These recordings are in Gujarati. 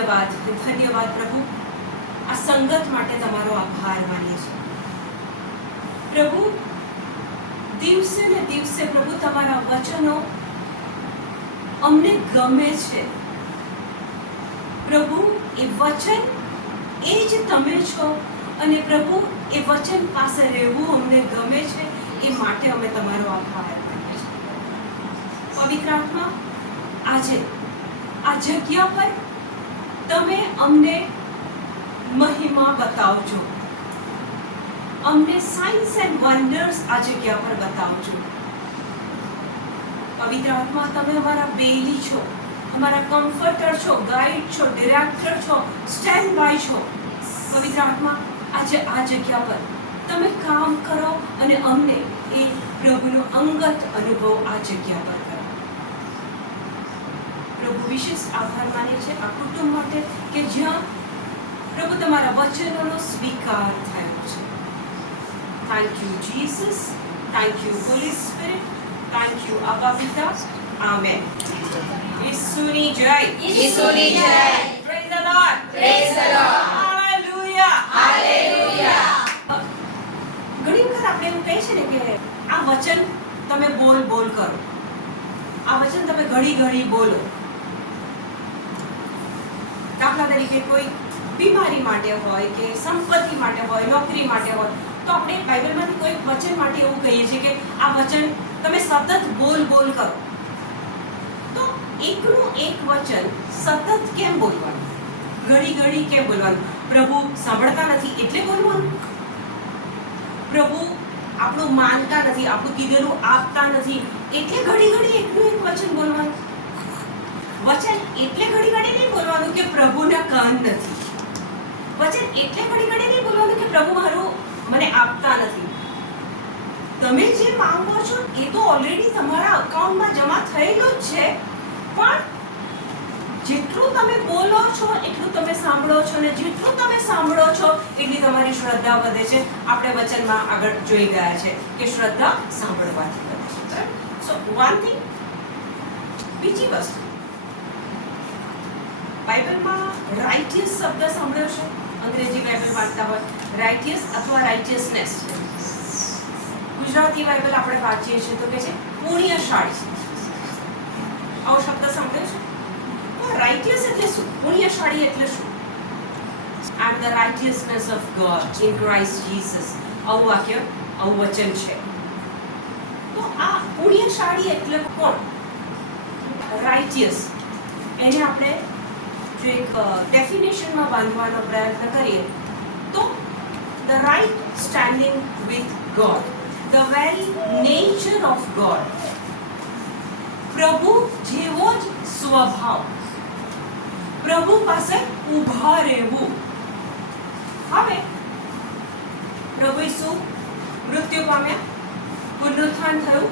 ધન્યવાદ પ્રભુ. આ સંગત માટે તમારો આભાર માનીએ છીએ પ્રભુ. દિવસે ને દિવસે પ્રભુ તમારા વચનો અમને ગમે છે પ્રભુ. એ વચન એ જ તમે છો અને પ્રભુ એ વચન પાસે રહેવું અમને ગમે છે. એ માટે અમે તમારો આભાર માનીએ છીએ. પવિત્ર આત્મા, આજે આ જગ્યા પર તમે અમને મહિમા બતાવજો. અમને સાઇન્સ એન્ડ વન્ડર્સ આ જગ્યા પર બતાવજો. પવિત્ર આત્મા, તમે અમારા બેલી છો, અમારા કમ્ફર્ટર છો, ગાઈડ છો, ડિરેક્ટર છો, સ્ટેન્ડ બાય છો. પવિત્ર આત્મા, આજે આ જગ્યા પર તમે કામ કરો અને અમને એ પ્રભુનો અંગત અનુભવ આ જગ્યા પર કરો. પ્રભુ, વિશેષ આભાર માને છે આ કુટુંબ માટે કે જ્યાં પ્રભુ તમારા વચનોનો સ્વીકાર થયો છે. Thank you Jesus, thank you holy spirit, thank you આબા પિતા. આમેન. ઈસુની જય. ઈસુની જય. Praise the lord. Praise the lord. Hallelujah. Hallelujah. ઘણી વખત આપણે એવું કહે છે ને કે આ વચન તમે બોલ કરો, આ વચન તમે ઘડી બોલો. દાખલા તરીકે કોઈ બીમારી માટે હોય કે સંપત્તિ માટે હોય, નોકરી માટે હોય, તો આપણે બાઇબલમાંથી કોઈ વચન માટે એવું કહીએ છીએ કે આ વચન તમે સતત બોલ કરો. તો એકનું એક વચન સતત કેમ બોલવાનું, ઘડી કેમ બોલવાનું? પ્રભુ સાંભળતા નથી એટલે બોલવાનું? પ્રભુ આપણું માનતા નથી, આપણું કીધેલું આપતા નથી એટલે ઘડી એકનું એક વચન બોલવાનું? વચન એટલે ઘડી નહીં બોલવાનું કે પ્રભુના કાન નથી. વચન એટલે ઘડી નહીં બોલવાનું કે પ્રભુ મારું મને આપતા નથી. તમે જે માંગો છો એ તો ઓલરેડી તમારા અકાઉન્ટમાં જમા થયેલું જ છે, પણ જેટલું તમે બોલો છો એટલું તમે સાંભળો છો, અને જેટલું તમે સાંભળો છો એટલી તમારી શ્રદ્ધા વધે છે. આપણે વચનમાં આગળ જોઈ ગયા છે કે શ્રદ્ધા સાંભળવાથી વધે છે. સો વન થિંગ. બીજી વસ્તુ, બાઇબલમાં રાઇટિયસ શબ્દ સાંભળ્યો છે? અંગ્રેજી બાઇબલ વાંચતા હોય રાઇટિયસ અથવા રાઇટિયસનેસ. ગુજરાતી બાઇબલ આપણે વાંચીએ છીએ તો કે છે પુણ્યશાળી. આવો શબ્દ સાંભળ્યો છે? રાઇટિયસ એટલે શું? પુણ્યશાળી એટલે શું? આમ the રાઇટિયસનેસ of God in Christ Jesus. આવું વાક્ય, આવું વચન છે. તો આ પુણ્યશાળી એટલે કોણ? રાઇટિયસ. એને આપણે જો એક ડેફિનેશનમાં બાંધવાનો પ્રયત્ન કરીએ તો the right standing with God, the very nature of God. પ્રભુ જેવો જ સ્વભાવ, પ્રભુ પાસે ઊભા રહેવું. હવે પ્રભુ ઈસુ મૃત્યુ પામ્યા, પુનરુત્થાન થયું,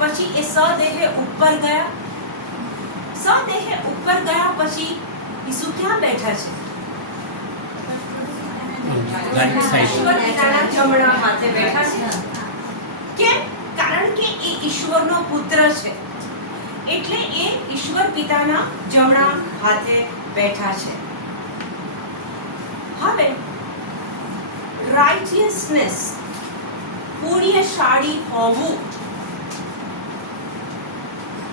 પછી એ સદેહે ઉપર ગયા. સદેહે ઉપર ગયા પછી ઈસુ ક્યાં બેઠા છે? ઈશ્વર પિતાના જમણા હાથે બેઠા છે. કેમ? કારણ કે એ ઈશ્વરનો પુત્ર છે, એટલે એ ઈશ્વર પિતાના જમણા હાથે બેઠા છે. હવે રાઇટિયસનેસ, પુણ્યશાળી હોવું,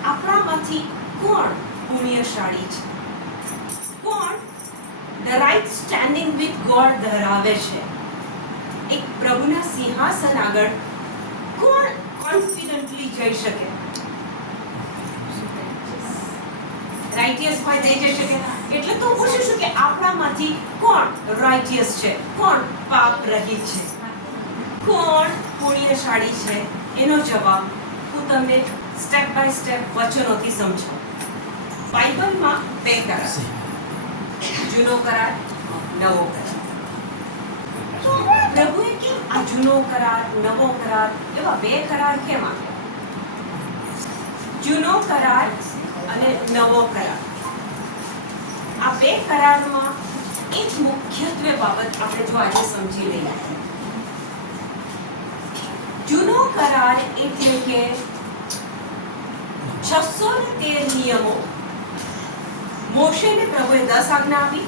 આપણામાંથી કોણ પુણ્યશાળી છે? કોણ the right standing with God ધરાવે છે? એક પ્રભુના સિંહાસન આગળ કોણ કોન્ફિડન્ટલી જઈ શકે? રાઇટિયસ હોય તે જઈ શકે. એટલે તો પૂછું છું કે આપણામાંથી કોણ રાઇટિયસ છે, કોણ પાપ રહિત છે, કોણ પુણ્યશાળી છે? એનો જવાબ હું તમને સ્ટેપ બાય સ્ટેપ વચનોથી સમજાવું. બાઇબલમાં બે કરાર, જૂનો કરાર, નવો કરાર. તો પ્રભુએ કેમ આ જૂનો કરાર, નવો કરાર એવા બે કરાર કેમ આપ્યા? જૂનો કરાર અને નવો કરાર, આ બે કરારમાં એક મુખ્યત્વે બાબત આપણે જો આજે સમજી લઈએ. જૂનો કરાર એટલે કે 613 નિયમો મોશેને પ્રભુએ 10 આજ્ઞા આપી.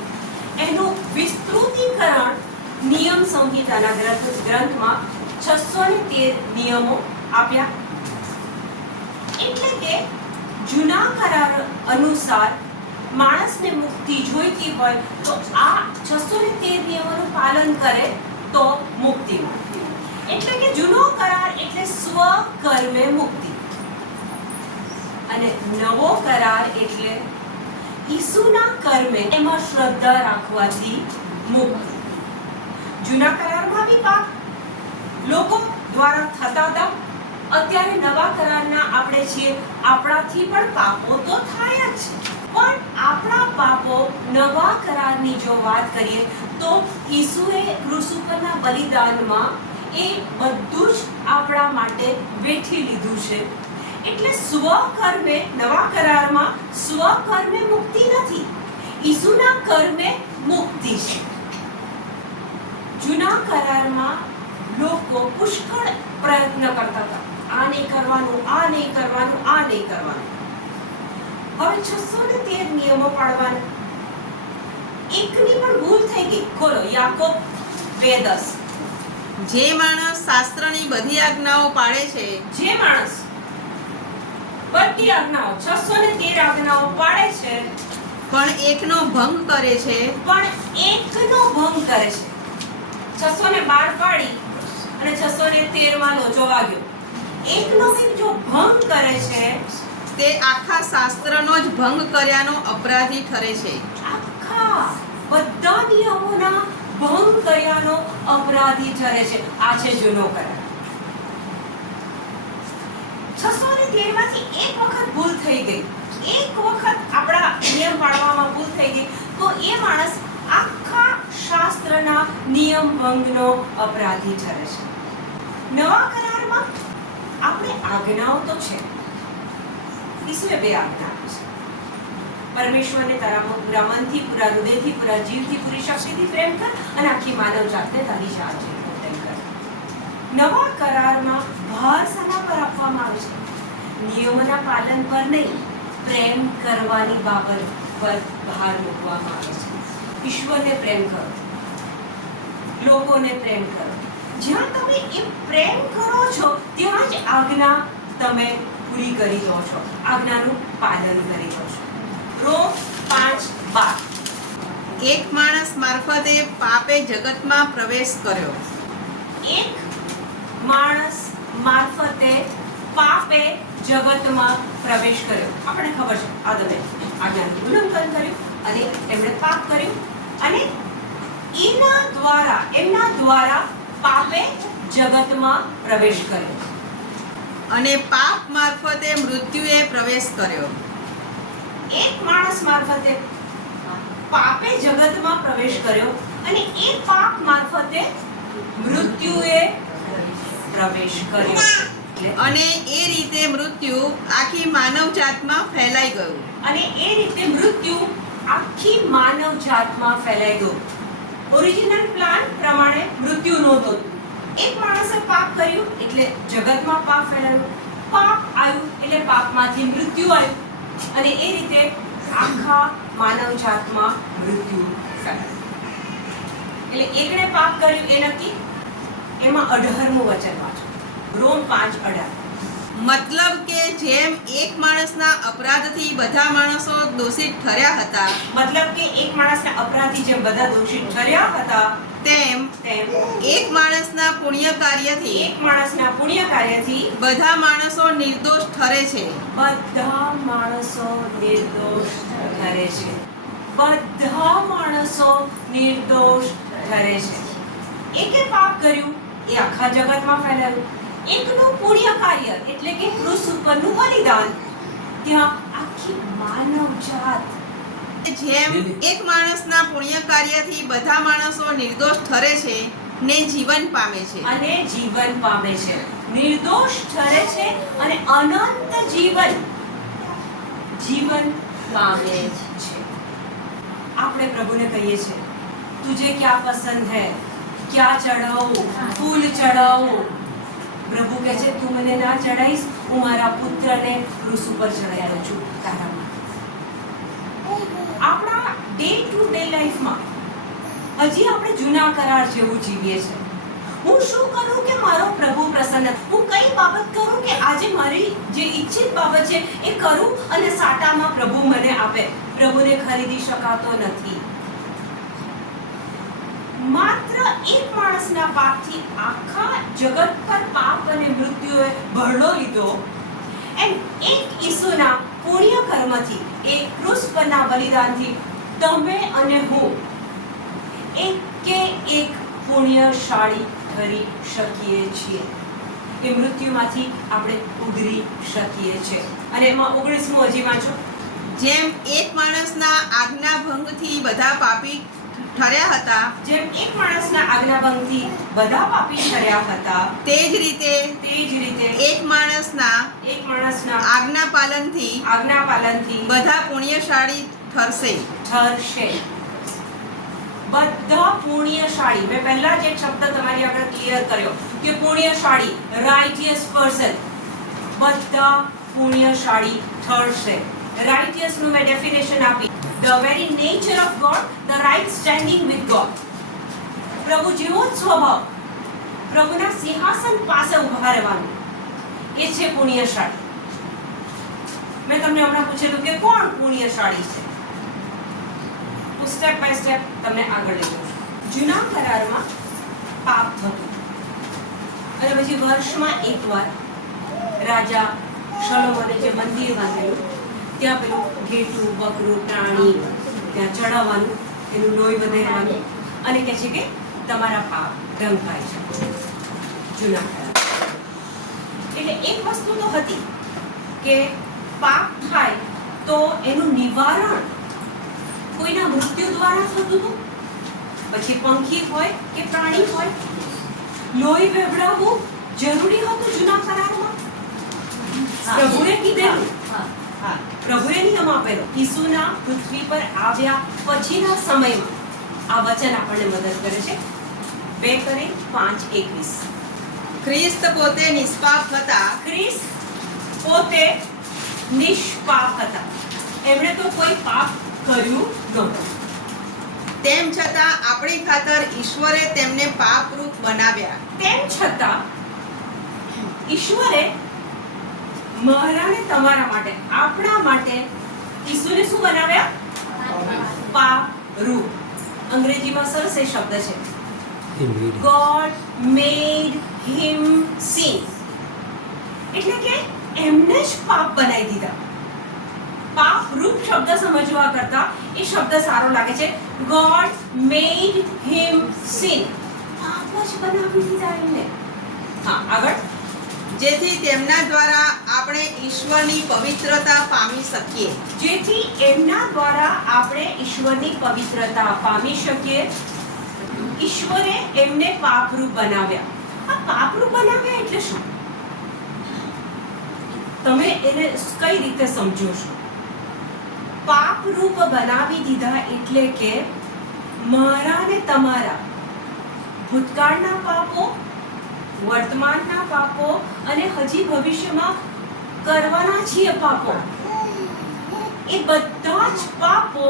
એનું વિસ્તૃતીકરણ નિયમ સંહિતાના ગ્રંથમાં 613 નિયમો આપ્યા. એટલે કે જૂના કરાર અનુસાર માણસને મુક્તિ જોઈતી હોય તો આ 613 નિયમોનું પાલન કરે તો મુક્તિ મળે. એટલે કે જૂનો કરાર એટલે સ્વકર્મે મુક્તિ અને નવો કરાર એટલે ઈસુના કર્મે એમાં શ્રદ્ધા રાખવાથી મુક્તિ. જૂના કરારમાં બી પાપ લોકો દ્વારા થતા હતા. અત્યારે નવા કરારના આપણે છીએ, આપણાથી પણ પાપો તો થાય જ છે. પણ આપણા પાપો નવા કરારની જો વાત કરીએ તો ઈસુએ ક્રૂસ ઉપરના બલિદાનમાં એ બધું જ આપણા માટે વેઠી લીધું છે. એટલે સ્વકર્મે નવા કરારમાં સ્વકર્મે મુક્તિ નથી, ઈસુના કર્મે મુક્તિ છે. જૂના કરારમાં લોકો પુષ્કળ પ્રયત્ન કરતા હતા, આ નહીં કરવાનું, આ નહીં કરવાનું, આ નહીં કરવાનું. હવે 613 નિયમો પાળવાના, એકની પણ ભૂલ થઈ ગઈ. ખોલો યાકોબ 2:10. જે માણસ શાસ્ત્રની બધી આજ્ઞાઓ પાળે છે, જે માણસ બધી આજ્ઞાઓ 613 આજ્ઞાઓ પાળે છે પણ એકનો ભંગ કરે છે, પણ એકનો ભંગ કરે છે. 612 પાડી અને 613 માં લોચો વાગ્યો. એકનો બી જો ભંગ કરે છે તે આખા શાસ્ત્રનો જ ભંગ કર્યાનો અપરાધી ઠરે છે. આખા બધા નિયમોના ભંગ કર્યાનો અપરાધી ઠરે છે. આ છે જૂનો કરાર. 613 માંથી એક વખત ભૂલ થઈ ગઈ, એક વખત આપણા નિયમ પાળવામાં ભૂલ થઈ ગઈ તો એ માણસ આખા શાસ્ત્રના નિયમ ભંગનો અપરાધી ઠરે છે. નવા કરારમાં આપણે આજ્ઞાઓ તો છે. ઈસુએ 2 આજ્ઞા આપી છે. પરમેશ્વરને તારા પૂરા મનથી, પૂરા હૃદયથી, પૂરા જીવથી, પૂરી શક્તિથી પ્રેમ કર અને આખી માનવ જાતને તારી જાત જેવો પ્રેમ કર. નવા કરારમાં ભાર શાના પર આપવામાં આવે છે? નિયમોના પાલન પર નહીં, પ્રેમ કરવાની બાબત પર ભાર મૂકવામાં આવે છે. ઈશ્વરને પ્રેમ કરો, લોકોને પ્રેમ કરો. જ્યાં તમે એ પ્રેમ કરો છો ત્યાં જ આજ્ઞા તમે પૂરી કરી દો છો, આજ્ઞાનું પાલન કરી દો છો. રોમ 5:12. એક માણસ મારફતે પાપે જગતમાં પ્રવેશ કર્યો. એક માણસ મારફતે પાપે જગતમાં પ્રવેશ કર્યો. આપણને ખબર છે આદમે આજ્ઞાનું ઉલ્લંઘન કર્યું અને એમણે પાપ કર્યું અને એમના દ્વારા પાપે જગતમાં પ્રવેશ કર્યો. અને પાપ મારફતે મૃત્યુએ પ્રવેશ કર્યો. એક માણસ મારફતે પાપે જગતમાં પ્રવેશ કર્યો અને એ પાપ મારફતે મૃત્યુએ પ્રવેશ કર્યો. અને એ રીતે મૃત્યુ આખી માનવ જાતમાં ફેલાઈ ગયું. અને એ રીતે મૃત્યુ આખી માનવ જાતમાં ફેલાઈ ગયું. ઓરિજિનલ પ્લાન પ્રમાણે મૃત્યુ નહોતું. એક માણસે પાપ કર્યું એટલે જગતમાં પાપ ફેલાયું, પાપ આવ્યું એટલે પાપમાંથી મૃત્યુ આવ્યું અને એ રીતે આખા માનવ જાતમાં મૃત્યુ ફેલાયું. એટલે એકને પાપ કર્યું એ નક્કી. એમાં 18મું વચન વાંચો, રોમ 5:18. મતલબ કે જેમ એક માણસના અપરાધથી બધા માણસો દોષિત ઠર્યા હતા, મતલબ કે એક માણસના અપરાધી જેમ બધા દોષિત ઠર્યા હતા તેમ એક માણસના પુણ્ય કાર્યથી એક માણસના પુણ્ય કાર્યથી બધા માણસો નિર્દોષ ઠરે છે. બધા માણસો નિર્દોષ ઠરે છે. બધા માણસો નિર્દોષ ઠરે છે. એકે પાપ કર્યું એ આખા જગતમાં ફેલાયું. એકનું પુણ્ય કાર્ય એટલે કે ક્રૂસ ઉપરનું બલિદાન ત્યાં આખી માનવ જાત. જેમ એક માણસના પુણ્ય કાર્યથી બધા માણસો નિર્દોષ ઠરે છે ને જીવન પામે છે. અને જીવન પામે છે, નિર્દોષ ઠરે છે અને અનંત જીવન પામે છે. આપણે પ્રભુને કહીએ છીએ, તુજે ક્યા પસંદ હૈ, ક્યા ચઢાવું, ફૂલ ચઢાવું. પ્રભુ કહે છે તું મને ના ચઢાઈશ, હું મારા પુત્રને ક્રૂસ ઉપર ચઢાવી દઉં છું તારા માટે. આપણા ડે ટુ ડે લાઈફમાં હજી આપણે જૂના કરાર જેવું જીવીએ છીએ. હું શું કરું કે મારો પ્રભુ પ્રસન્ન, હું કઈ બાબત કરું કે આજે મારી જે ઈચ્છિત બાબત છે એ કરું અને સાટામાં પ્રભુ મને આપે. પ્રભુને ખરીદી શકાતો નથી. માત્ર એક માણસના પાપથી આખા જગત પર પાપ અને મૃત્યુએ ભરડો લીધો, એમ એક ઈસુના પુણ્ય કર્મથી, એક ક્રૂસ પરના બલિદાનથી તમે અને હું એક પુણ્યશાળી ઠરી શકીએ છીએ. એ મૃત્યુમાંથી આપણે ઉગરી શકીએ છીએ. અને એમાં 19મું હજી વાંચો. જેમ એક માણસના આજ્ઞાભંગથી બધા પાપી ઠર્યા હતા, જેમ એક માણસના આજ્ઞાભંગથી બધા પાપી ઠર્યા હતા, તે જ રીતે એક માણસના આજ્ઞાપાલનથી બધા પુણ્યશાળી ઠરશે. બધા પુણ્યશાળી. મેં પહેલા જ એક શબ્દ તમારી આગળ ક્લિયર કર્યો કે પુણ્યશાળી, રાઇટિયસ પર્સન. બધા પુણ્યશાળી ઠરશે. રાઇટિયસ નું મેં ડેફિનેશન આપી. The very nature of God, the right standing with God. પ્રભુ જેવો જ સ્વભાવ, પ્રભુના સિંહાસન પાસે ઊભા રહેવાનું, એ છે પુણ્યશાળી. મેં તમને હમણાં પૂછેલું કે કોણ પુણ્યશાળી છે. હું સ્ટેપ બાય સ્ટેપ તમને આગળ લઈ જાઉં છું. જૂના કરારમાં પાપ થતું અને પછી વર્ષમાં એકવાર રાજા શલોમોને જે મંદિર બાંધેલું, ત્યાં પેલું ઘેટું, બકરું, પ્રાણી ત્યાં ચડાવવાનું, એનું લોહી વધારવાનું અને કહે છે કે તમારા પાપ ઢંકાય છે. જૂના કરાર એટલે એક વસ્તુ તો હતી કે પાપ થાય તો એનું નિવારણ કોઈના મૃત્યુ દ્વારા થતું હતું. પછી પંખી હોય કે પ્રાણી હોય, લોહી વેવડાવવું જરૂરી હતું જૂના કરારમાં. પ્રભુએ કીધેલું, પ્રભુએ નિયમ આપેલો. ઈસુના પૃથ્વી પર આવ્યા પછીના સમયમાં આ વચન આપણને મદદ કરે છે. 2 Corinth 5:21. ખ્રિસ્ત પોતે નિષ્પાપ હતા. ખ્રિસ્ત પોતે નિષ્પાપ હતા. એમણે તો કોઈ પાપ કર્યું નહોતું. તેમ છતાં આપણી ખાતર ઈશ્વરે તેમને પાપરૂપ બનાવ્યા. તેમ છતાં ઈશ્વરે મારા ને તમારા માટે, આપણા માટે ઈસુને શું બનાવ્યા? પાપરૂપ. અંગ્રેજીમાં સરસ એ શબ્દ છે, God made him sin. એટલે કે એમને જ પાપ બનાવી દીધા. પાપરૂપ શબ્દ સમજવા કરતા એ શબ્દ સારો લાગે છે. God made him sin. પાપ જ બનાવી દીધા એમને. હા, આગળ. જેથી તેમના દ્વારા આપણે ઈશ્વરની પવિત્રતા પામી શકીએ. જેથી એમના દ્વારા આપણે ઈશ્વરની પવિત્રતા પામી શકીએ. ઈશ્વરે એમને પાપરૂપ બનાવ્યા. આ પાપરૂપ બનાવ્યા એટલે શું? તમે એને કઈ રીતે સમજો છો? પાપરૂપ બનાવી દીધા એટલે કે મારા ને તમારા ભૂતકાળના પાપો, વર્તમાનના પાપો અને હજી ભવિષ્યમાં કરવાના છીએ પાપો, એ બધા જ પાપો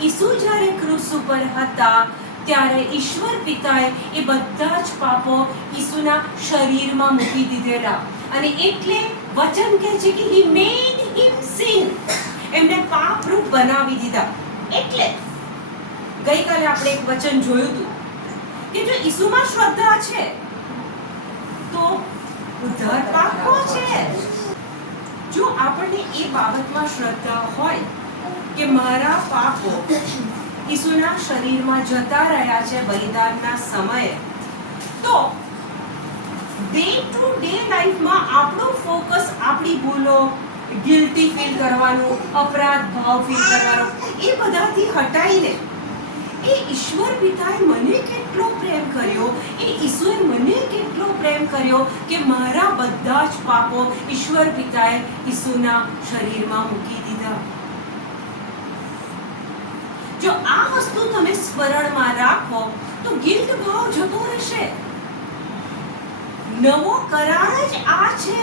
ઈસુ જ્યારે ક્રૂસ ઉપર હતા ત્યારે ઈશ્વર પિતાએ એ બધા જ પાપો ઈસુના શરીરમાં મૂકી દીધેલા. અને એટલે વચન કહે છે કે he made him sin. એમને પાપરૂપ બનાવી દીધા. એટલે ગઈકાલે આપણે એક વચન જોયું હતું કે જો ઈસુમાં શ્રદ્ધા છે તો ઉદ્ધાર પાકો છે. જો આપણને એ બાબતમાં શ્રદ્ધા હોય કે મારા પાપો ઈસુના શરીરમાં જતા રહ્યા છે બલિદાનના સમયે, તો ડે ટુ ડે લાઈફમાં આપણું ફોકસ આપણી ભૂલો, ગિલ્ટી ફીલ કરવાનું, અપરાધ ભાવ ફીલ કરવાનો, એ બધાથી હટાઈને એ ઈશ્વર પિતાએ મને કેટલો પ્રેમ કર્યો, એ ઈસુએ મને કેટલો પ્રેમ કર્યો કે મારા બધા જ પાપો ઈશ્વર પિતાએ ઈસુના શરીરમાં મૂકી દીધા. જો આ વસ્તુ તમે સ્મરણમાં રાખો તો ગિલ્ટ ભાવ જતો રહેશે. નવો કરાર જ આ છે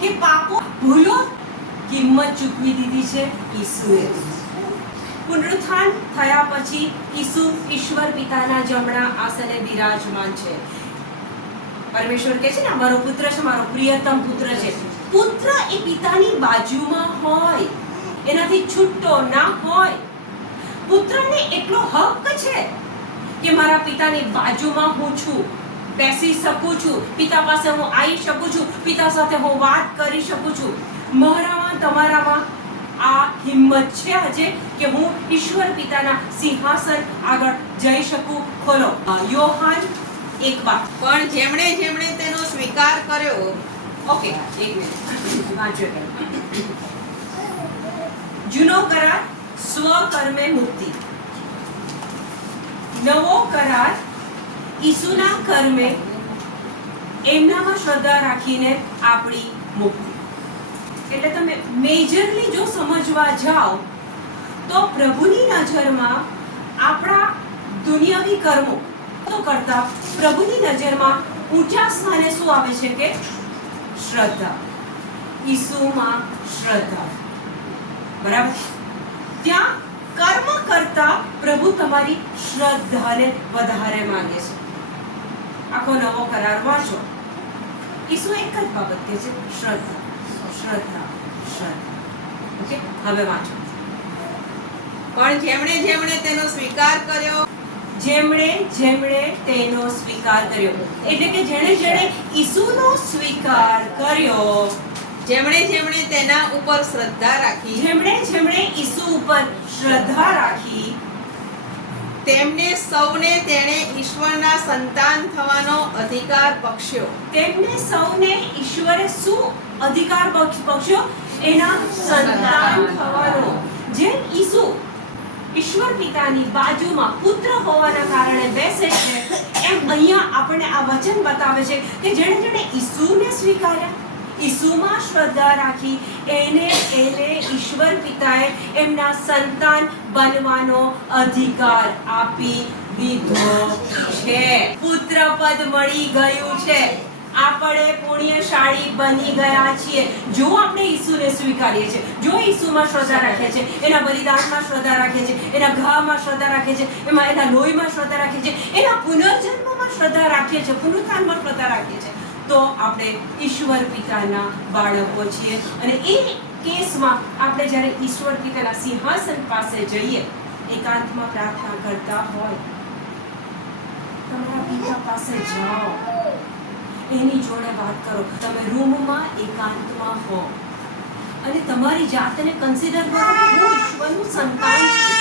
કે પાપો, ભૂલો કિંમત ચૂકવી દીધી છે ઈસુએ. પુનરુત્થાન થયા પછી ઈસુ ઈશ્વર પિતાના જમણા આસને બિરાજમાન છે. પરમેશ્વર કહે છે ને, અમારો પુત્ર છે, મારો પ્રિયતમ પુત્ર છે. પુત્ર એ પિતાની બાજુમાં હોય, એનાથી છૂટો ના હોય. પુત્રને એટલો હક છે કે મારા પિતાની બાજુમાં હું છું, બેસી શકું છું, પિતા પાસે હું આવી શકું છું, પિતા સાથે હું વાત કરી શકું છું. મારામાં તમારામાં આ હિંમત છે આજે કે હું ઈશ્વર પિતાના સિંહાસન આગળ જઈ શકું. ખોલો યોહાન 1:12. પણ જેમણે જેમણે તેનો સ્વીકાર કર્યો, ઓકે, એક મિનિટ વાંચો. જૂનો કરાર સ્વકર્મે મુક્તિ, નવો કરાર ઈસુના કર્મે એમનામાં શ્રદ્ધા રાખીને આપણી મુક્તિ. એટલે તમે મેજરલી જો સમજવા જાઓ તો પ્રભુની નજરમાં આપણા દુનિયાવી કર્મો તો કરતા પ્રભુની નજરમાં ઊંચા સ્થાને શું આવે છે કે શ્રદ્ધા. ઈસુમાં શ્રદ્ધા. બરાબર? ત્યાં કર્મ કરતા પ્રભુ તમારી શ્રદ્ધાને વધારે માંગે છે. આખો નવો કરાર વાંચો, ઈસુ એક જ બાબત કહે છે, શ્રદ્ધા, શ્રદ્ધા, શ્રદ્ધા. ઓકે, હવે વાંચો. પણ જેમણે જેમણે તેનો સ્વીકાર કર્યો, જેમણે જેમણે તેનો સ્વીકાર કર્યો, એટલે કે જેણે જેણે ઈસુનો સ્વીકાર કર્યો, જેમણે જેમણે તેના ઉપર શ્રદ્ધા રાખી, જેમણે જેમણે ઈસુ ઉપર શ્રદ્ધા રાખી, તેમને સૌને તેણે ઈશ્વરના સંતાન થવાનો અધિકાર બક્ષ્યો. તેમને સૌને ઈશ્વરે શું અધિકાર બક્ષ્યો? એના સંતાન થવાનો. જેમ ઈસુ ઈશ્વર પિતાની બાજુમાં પુત્ર હોવાના કારણે બેસે છે, એમ અહીંયા આપણને આ વચન બતાવે છે કે જેણે જેણે ઈસુને સ્વીકાર્યા, ઈસુમાં શ્રદ્ધા રાખી, એને ઈશ્વર પિતાએ એમના સંતાન બનવાનો અધિકાર આપી દીધો છે. પુત્ર પદ મળી ગયું છે. આપણે પુણ્યશાળી બની ગયા છીએ જો આપણે ઈસુને સ્વીકારીએ છીએ, જો ઈસુમાં શ્રદ્ધા રાખીએ છીએ, એના બલિદાનમાં શ્રદ્ધા રાખીએ છીએ, એના ઘામાં શ્રદ્ધા રાખીએ છીએ, એના લોહીમાં શ્રદ્ધા રાખીએ છીએ, એના પુનર્જન્મમાં શ્રદ્ધા રાખીએ છીએ, પુનરુત્થાનમાં શ્રદ્ધા રાખીએ છીએ, તો આપણે ઈશ્વર પિતાના બાળકો છીએ. અને એ કેસમાં આપણે જ્યારે ઈશ્વર પિતાના સિંહાસન પાસે જઈએ, એકાંતમાં પ્રાર્થના કરતા હોય, તમારા પિતા પાસે જાઓ, એની જોડે વાત કરો. તમે રૂમમાં એકાંતમાં હો અને તમારી જાતને કન્સિડર કરો કે હું ઈશ્વરનું સંતાન છું.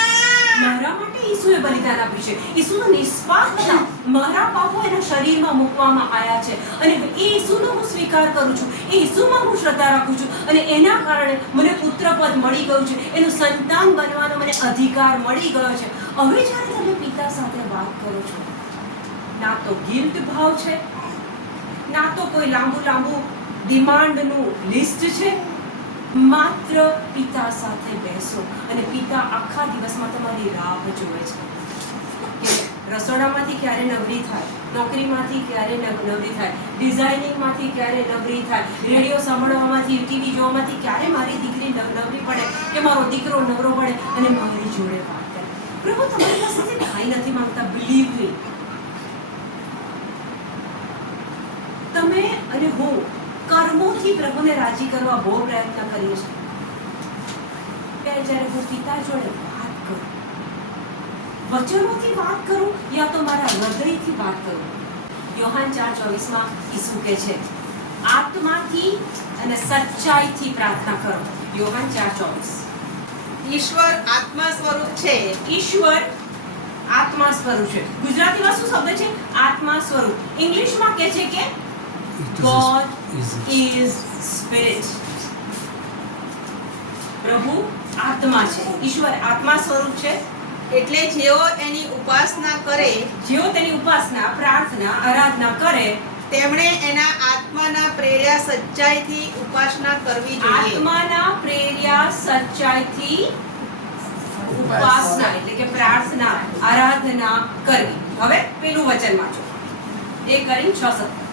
મારા માટે ઈસુએ બલિદાન આપ્યું છે. ઈસુનો નિસ્વાર્થતા મારા પાપો એના શરીરમાં મૂકવામાં આવ્યા છે અને એ ઈસુનો હું સ્વીકાર કરું છું, એ ઈસુમાં હું શ્રદ્ધા રાખું છું અને એના કારણે મને પુત્રપદ મળી ગયું છે, એનું સંતાન બનવાનો મને અધિકાર મળી ગયો છે. હવે જ્યારે તમે પિતા સાથે વાત કરો છો, ના તો ગિલ્ટ ભાવ છે, ના તો કોઈ લાંબુ ડિમાન્ડનું લિસ્ટ છે. માત્ર પિતા સાથે બેસો અને પિતા આખા દિવસમાં તમારી રાહ જોવે છે કે રસોડામાંથી ક્યારે નવરી થાય, નોકરીમાંથી ક્યારે નવરી થાય, ડિઝાઇનિંગમાંથી ક્યારે નવરી થાય, રેડિયો સાંભળવામાંથી, ટીવી જોવામાંથી ક્યારે મારી દીકરી નવરી પડે કે મારો દીકરો નવરો પડે અને મારી જોડે વાત કરે. પ્રભુ તમારી પાસેથી કાંઈ નથી માંગતા. બિલીવ મી, તમે અને હું કર્મોથી પ્રભુને રાજી કરવા બહુ પ્રયત્ન કરીએ છીએ. જ્યારે હું પિતા જોડે વાત કરું, વચનોથી વાત કરું યા તો મારા હૃદયથી વાત કરું. યોહાન 4:24 ઈસુ કહે છે, આત્માથી અને સચ્ચાઈથી પ્રાર્થના કરો. યોહાન 4:24. ઈશ્વર આત્મા સ્વરૂપ છે. ઈશ્વર આત્મા સ્વરૂપ છે. ગુજરાતીમાં શું શબ્દ છે? આત્મા સ્વરૂપ. ઇંગ્લિશમાં કહે છે કે God is spirit. પ્રભુ આત્મા છે. ઈશ્વર આત્મા સ્વરૂપ છે. એટલે જેઓ એની ઉપાસના કરે, જેઓ તેની ઉપાસના, પ્રાર્થના, આરાધના કરે, તેમણે એના આત્માના પ્રેર્યા સચ્ચાઈથી ઉપાસના કરવી જોઈએ. આત્માના પ્રેર્યા સચ્ચાઈથી ઉપાસના એટલે કે પ્રાર્થના, આરાધના કરવી. હવે પેલું વચન વાંચો. 1 Corinthians 6:17.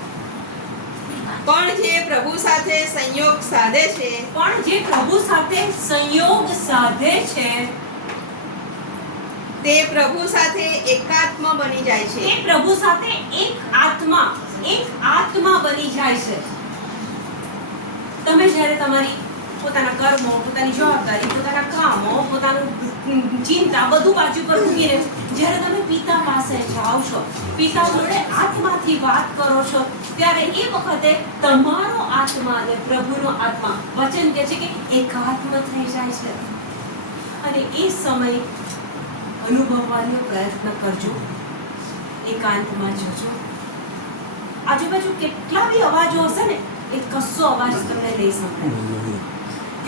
પણ જે પ્રભુ સાથે સંયોગ સાધે છે, પણ જે પ્રભુ સાથે સંયોગ સાધે છે, તે પ્રભુ સાથે એકાત્મ બની જાય તે છે. પ્રભુ સાથે એક આત્મા બની જાય છે. તમે જ્યારે તમારી પોતાના કર્મો, પોતાની જવાબદારી, પોતાના કામો, પોતાનું ચિંતા બધું બાજુ પર મૂકીને જ્યારે તમે પિતા પાસે જાઓ છો, પિતા જોડે આત્માથી વાત કરો છો, ત્યારે એ વખતે તમારો આત્મા અને પ્રભુનો આત્મા, વચન કહે છે કે એકાત્મ થઈ જાય છે. અને એ સમય અનુભવવાનો પ્રયત્ન કરજો. એકાંતમાં જજો. આજુબાજુ કેટલા બી અવાજો હશે ને, એ કશો અવાજ તમને નહીં સંભળાય.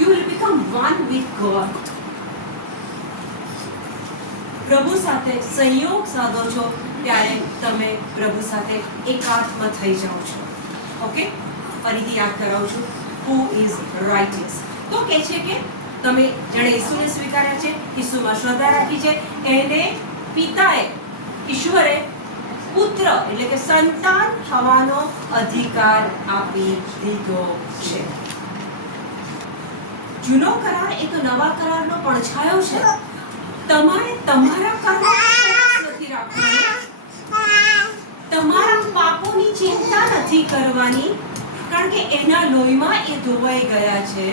You will become one with God. પ્રભુ સાથે સંયોગ સાધો છો ત્યારે તમે પ્રભુ સાથે એકાત્મ થઈ જાઓ છો. ઓકે, ફરીથી યાદ કરાવું છું. Who is righteous? તો કહે છે કે તમે જેણે ઈસુને સ્વીકાર્યા છે, ઈસુમાં શ્રદ્ધા રાખી છે, એને પિતાએ, ઈશ્વરે પુત્ર એટલે કે સંતાન થવાનો અધિકાર આપી દીધો છે. જૂનો કરાર એ તો નવા કરારનો પડછાયો છે. તમારે તમારા કર્મો નથી રાખવાનું, તમારા પાપોની ચિંતા નથી કરવાની, કારણ કે એના લોહીમાં એ ધોવાઈ ગયા છે.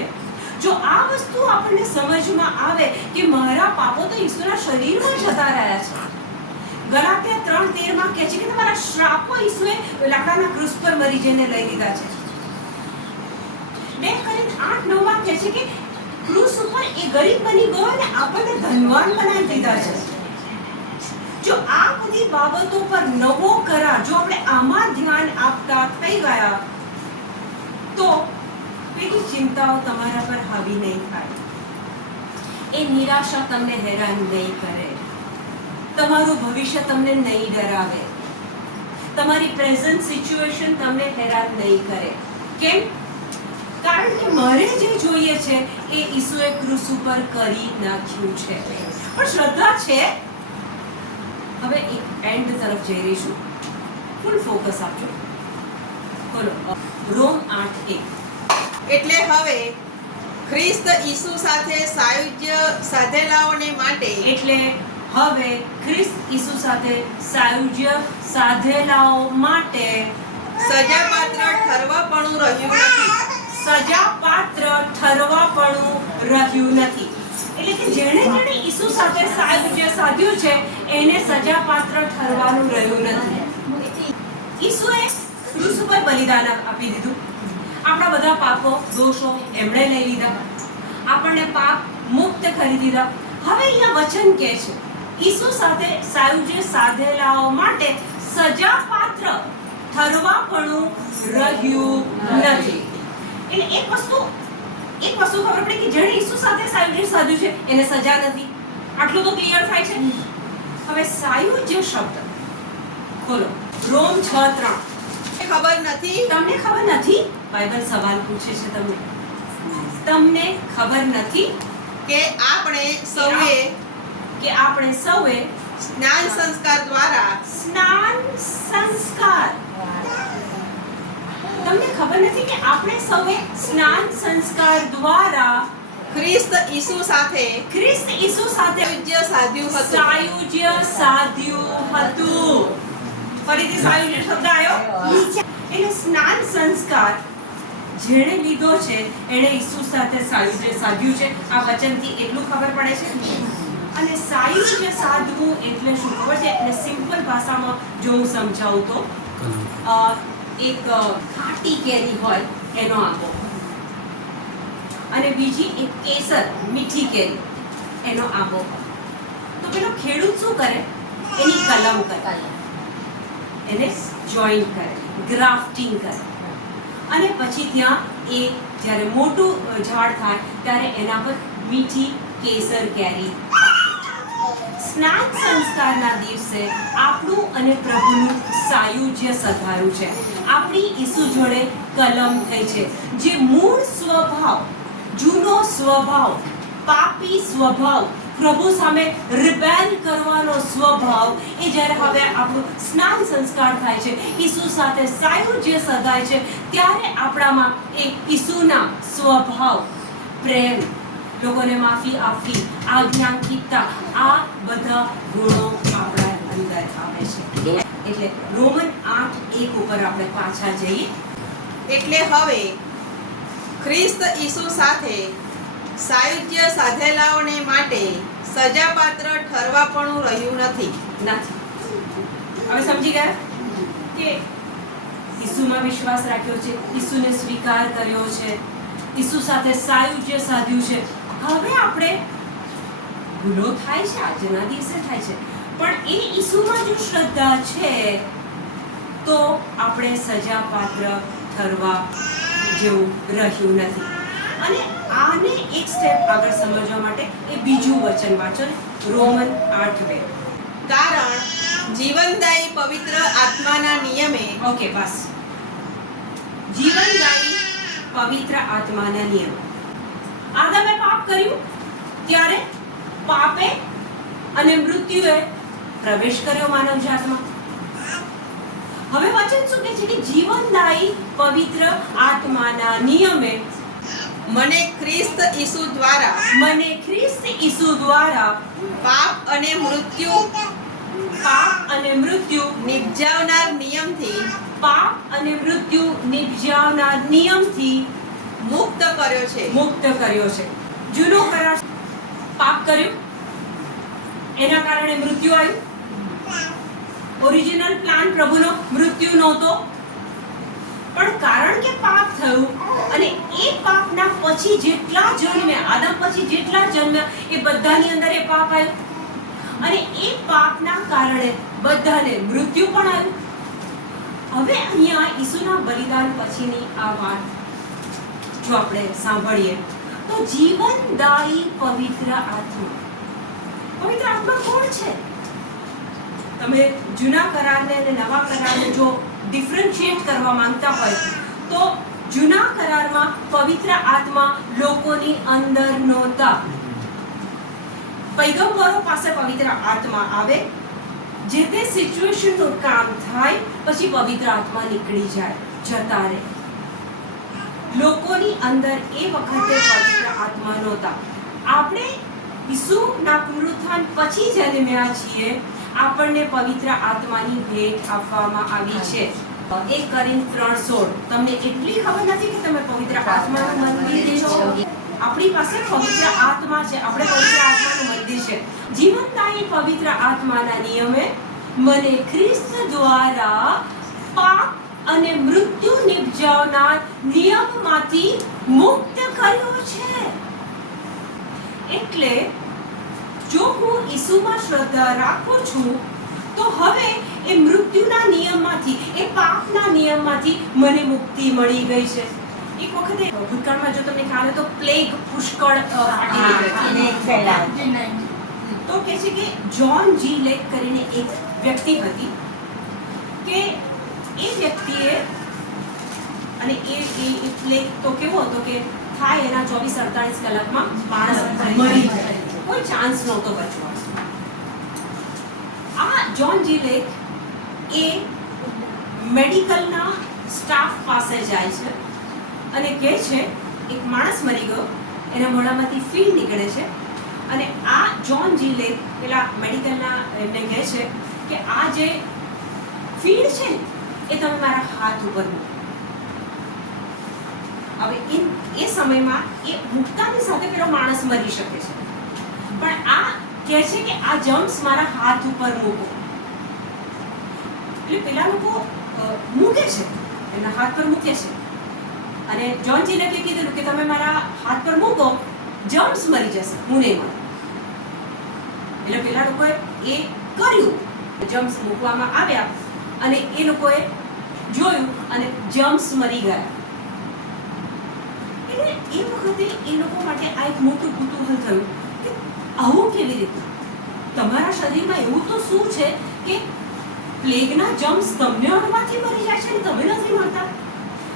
જો આ વસ્તુ આપણને સમજમાં આવે કે મારા પાપો તો ઈસુના શરીરમાં જતા રહ્યા છે. ગલાત્યા 3:13 કહે છે કે તમારા શ્રાપો ઈસુએ લાકડાના ક્રૂસ પર મરી જઈને લઈ લીધા છે. 2 કોરિન્થ 8:9 કહે છે કે ક્રૂસ ઉપર એ ગરીબ બની ગયો અને આપણને ધનવાન બનાવી દીધા છે. જો આ બધી બાબતો પર નવો કરાર, જો આપણે આમાં ધ્યાન આપતા થઈ ગયા તો પેલી ચિંતાઓ તમારા પર હાવી નહીં થાય. એ નિરાશા તમને હેરાન નહીં કરે, તમારું ભવિષ્ય તમને નહીં ડરાવે, તમારી પ્રેઝન્ટ સિચ્યુએશન તમને હેરાન નહીં કરે. કેમ? કારણ કે મારે જે જોઈએ છે એ ઈસુએ ક્રૂસ ઉપર કરી નાખ્યું છે. પણ શ્રદ્ધા છે. હવે એક એન્ડ તરફ જઈ રહીશું. ફૂલ ફોકસ આપજો. બોલો. રોમ 8:1. એટલે હવે ખ્રિસ્ત ઈસુ સાથે સાયુજ્ય સાધેલાઓને માટે એટલે હવે ખ્રિસ્ત ઈસુ સાથે સાયુજ્ય સાધેલાઓ માટે સજાપાત્ર ઠરવાપણું રહ્યું નથી. સજાપાત્ર ઠરવાપણું રહ્યું નથી. એટલે કે જેણે ઈસુ સાથે સાયુજ્ય સાધ્યું છે એને સજાપાત્ર ઠરવાનું રહ્યું નથી. ઈસુએ ક્રૂસ ઉપર બલિદાન આપી દીધું. આપણા બધા પાપો, દોષો એમણે લઈ લીધા, આપણને પાપ મુક્ત કરી દીધા. હવે અહીંયા વચન કહે છે ઈસુ સાથે સાયુજ્ય સાધેલાઓ માટે સજાપાત્ર ઠરવાપણું રહ્યું નથી. એટલે એક વસ્તુ ખબર પડે કે જેણે ઈસુ સાથે સાયુજ્ય સાધ્યું છે એને સજા નથી. આટલું તો ક્લિયર થાય છે. હવે સાયુજ્ય શબ્દ ખોલો. રોમ 6:3. ખબર નથી. તમને ખબર નથી? બાઇબલ સવાલ પૂછે છે તમને. તમને ખબર નથી કે આપણે સૌએ સ્નાન સંસ્કાર દ્વારા તમને ખબર નથી કે આપણે સૌએ સ્નાન સંસ્કાર દ્વારા ખ્રિસ્ત ઈસુ સાથે સાયુજ્ય સાધ્યું હતું. ફરીથી સાયુજ્ય શબ્દ આવ્યો. એટલે સ્નાન સંસ્કાર જેણે લીધો છે એણે ઈસુ સાથે સાયુજ્ય સાધ્યું છે. આ વચનથી એટલું ખબર પડે છે. અને સાયુજ્ય સાધવું એટલે શું ખબર છે? એટલે સિમ્પલ ભાષામાં જો હું સમજાવું તો એક ખાટી કેરી હોય એનો આંબો અને બીજી એક કેસર મીઠી કેરી એનો આંબો. તો પેલો ખેડૂત શું કરે? એની કલમ કરે, એને જોઈન્ટ કરે, ગ્રાફ્ટિંગ કરે અને પછી ત્યાં એ જ્યારે મોટું ઝાડ થાય ત્યારે એના પર મીઠી કેસર કેરી. સ્નાન સંસ્કારના દિવસે આપણું અને પ્રભુનું સાયુજ્ય સધાયું છે. આપણી ઈસુ જોડે કલમ થઈ છે. જે મૂળ સ્વભાવ, જૂનો સ્વભાવ, પાપી સ્વભાવ, પ્રભુ સામે રિબેલ કરવાનો સ્વભાવ, એ જ્યારે હવે આપણું સ્નાન સંસ્કાર થાય છે, ઈસુ સાથે સાયુજ્ય સધાય છે, ત્યારે આપણામાં એ ઈસુના સ્વભાવ, પ્રેમ, લોકોને માફી આપવી, આજ્ઞાંકિતતા, આ બધા ગુણો આપણા અંદર આવે છે. એટલે રોમન 8:1 ઉપર આપણે પાછા જઈએ. એટલે હવે ખ્રિસ્ત ઈસુ સાથે સાયુજ્ય સાધેલાઓને માટે સજાપાત્ર ઠરવાપણું રહ્યું નથી. હવે સમજી ગયા કે ઈસુમાં વિશ્વાસ રાખ્યો છે, ઈસુને સ્વીકાર કર્યો છે, ઈસુ સાથે સાયુજ્ય સાધ્યું છે. હવે આપણે ભૂલો થાય છે, આજના દિવસે થાય છે, પણ એ ઈસુમાં જો શ્રદ્ધા છે તો આપણે સજાપાત્ર ઠરવા જેવું રહ્યું નથી. અને આને એક સ્ટેપ આગળ સમજવા માટે એ બીજું વચન વાંચો ને, રોમન 8:2. કારણ જીવનદાયી પવિત્ર આત્માના નિયમે ઓકે, બસ. જીવનદાયી પવિત્ર આત્માના નિયમ. આદામે પાપ કર્યું ત્યારે પાપે અને મૃત્યુએ પ્રવેશ કર્યો માનવ જાતમાં. હવે વચન શું કહે છે કે જીવનદાયી પવિત્ર આત્માના નિયમે મને ખ્રિસ્ત ઈસુ દ્વારા પાપ અને મૃત્યુ નિપજાવનાર નિયમથી મુક્ત કર્યો છે. જૂનો કરાર પાપ કર્યું, એના કારણે મૃત્યુ આવ્યું. ઓરિજિનલ પ્લાન પ્રભુનો મૃત્યુ નહોતો, પણ કારણ કે પાપ થયું અને એ પાપના પછી જેટલા જન્મ્યા, આદમ પછી જેટલા જન્મ્યા, એ બધાની અંદર એ પાપ આવ્યું અને એ પાપના કારણે બધાને મૃત્યુ પણ આવ્યું. હવે અહીંયા ઈસુના બલિદાન પછીની આ વાત જો આપણે સાંભળીએ તો જીવનદાયી પવિત્ર આત્મા કોણ છે? તમે જૂના કરારને અને નવા કરારને જો ડિફરન્શિએટ કરવા માંગતા હોય તો જૂના કરારમાં પવિત્ર આત્મા લોકોની અંદર નહોતા. પૈગંબરો પાસે પવિત્ર આત્મા આવે, જે તે સિચ્યુએશનનું કામ થાય પછી પવિત્ર આત્મા નીકળી જાય, જતા રહે. લોકોની અંદર એ વખતે પવિત્ર આત્મા નહોતા. આપણે ઈસુના પુનરુત્થાન પછી જન્મ્યા છીએ, આપણને પવિત્ર આત્માની ભેટ આપવામાં આવી છે. 1 કોરિન્થ 3:16. તમને એટલી ખબર નથી કે તમે પવિત્ર આત્માનું મંદિર છો? આપણી પાસે પવિત્ર આત્મા છે, આપણે પવિત્ર આત્માનું મંદિર છે. જીવનદાયી પવિત્ર આત્માના નિયમે મને ખ્રિસ્ત દ્વારા પાપ અને મૃત્યુ નિપજાવનાર નિયમમાંથી મુક્ત કર્યો છે. એટલે જો હું ઈસુમાં શ્રદ્ધા રાખું છું તો હવે એ મૃત્યુના નિયમમાંથી, એ પાપના નિયમમાંથી મને મુક્તિ મળી ગઈ છે. એક વખતે ભૂતકાળમાં જો તમને ખ્યાલ હોય તો પ્લેગ પુષ્કળ તો કહે છે કે જ્હોન જી લેક કરીને એક વ્યક્તિ હતી કે એ વ્યક્તિએ, અને એ પ્લેગ તો કેવો હતો કે થાય એના 24-48 કલાકમાં માણસ મરી જાય, કોઈ ચાન્સ નહોતો બચવાનો. આ જ્હોન જી લેક એ મેડિકલના સ્ટાફ પાસે જાય છે અને કહે છે એક માણસ મરી ગયો, એના મોઢામાંથી ફીણ નીકળે છે અને આ જ્હોન જી લેક પેલા મેડિકલના એમને કહે છે કે આ જે ફીણ છે એ તમે મારા હાથ ઉપર મૂકો. હવે એ સમયમાં એ મૂકતાની સાથે પેલો માણસ મરી શકે છે, પણ આ કહે છે કે આ જમ્સ મારા હાથ ઉપર મૂકો. એટલે પેલા લોકો મૂકે છે, એમના હાથ પર મૂકે છે અને જ્હોન જી લેકે કીધેલું કે તમે મારા હાથ પર મૂકો, જમ્સ મરી જશે, હું નહીં મરું. એટલે પેલા લોકોએ એ કર્યું, જમ્સ મૂકવામાં આવ્યા અને એ લોકોએ જોયું અને જમ્સ મરી ગયા. એટલે એ વખતે એ લોકો માટે આ એક મોટું કુતૂહલ થયું કે આવું કેવી રીતે? તમારા શરીરમાં એવું તો શું છે કે પ્લેગના જમ્સ તમને અડવાથી મરી જાય છે અને તમે નથી મરતા?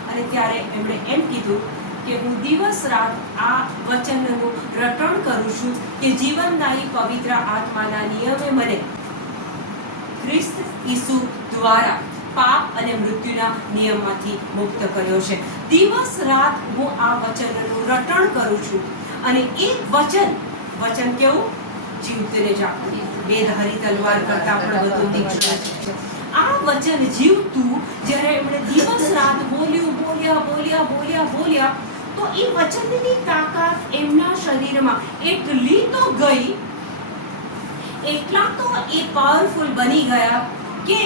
અને ત્યારે એમણે એમ કીધું કે હું દિવસ રાત આ વચનનું રટણ કરું છું કે જીવનદાયી પવિત્ર આત્માના નિયમે મને ખ્રિસ્ત ઈસુ દ્વારા પાપ અને મૃત્યુના નિયમમાંથી મુક્ત કર્યો છે. દિવસ રાત હું આ વચનનું રટણ કરું છું અને એ વચન કેવું? જીવતને જાગવું. બેધારી તલવાર કરતા પણ વધુ તીક્ષ્ણ છે. આ વચન જીવતું જ્યારે એમણે દિવસ રાત બોલ્યા તો એ વચનની તાકાત એમના શરીરમાં એટલી તો ગઈ, એટલા તો એ પાવરફુલ બની ગયા કે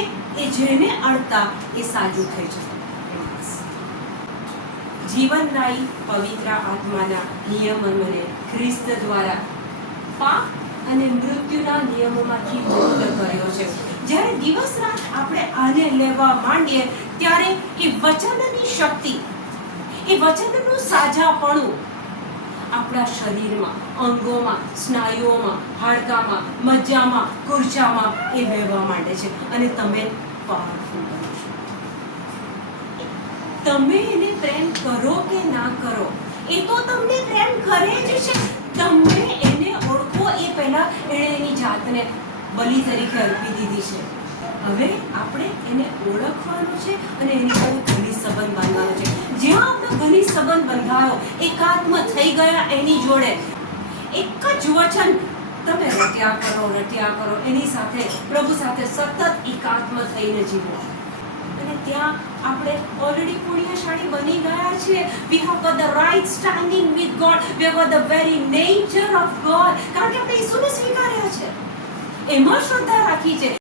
એ જેને અડતા એ સાજું થઈ જતું. જીવનદાયી પવિત્ર આત્માના નિયમનોને ખ્રિસ્ત દ્વારા પાપ અને મૃત્યુના નિયમોમાંથી મુક્ત કર્યો છે. જ્યારે દિવસ રાત આપણે આને લેવા માંડીએ ત્યારે એ વચનની શક્તિ, એ વચનનું સાજાપણું આપણા શરીરમાં, અંગોમાં, સ્નાયુઓમાં, હાડકામાં, મજ્જામાં, કુર્જામાં એ વહેવા માંડે છે અને તમે પાવરફુલ બનો છો. તમે એને પ્રેમ કરો કે ના કરો, એ તો તમને પ્રેમ કરે જ છે. તમે એને ઓળખો એ પહેલા એણે એની જાતને બલિ તરીકે અર્પી દીધી છે. હવે આપણે એને ઓળખવાનું છે અને એની સાથે ઘનિષ્ઠ સંબંધ બાંધવાનો છે. જ્યાં આપણો ઘનિષ્ઠ સંબંધ બંધાયો, એકાત્મ થઈ ગયા એની જોડે, એક જ વચન તમે રટ્યા કરો એની સાથે, પ્રભુ સાથે સતત એકાત્મ થઈને જીવો. અને ત્યાં આપણે ઓલરેડી પુણ્યશાળી બની ગયા છીએ. We have got the right standing with God. We have got the very nature of God. કારણ કે આપણે ઈસુને સ્વીકાર્યા છે, એમાં શ્રદ્ધા રાખી છે.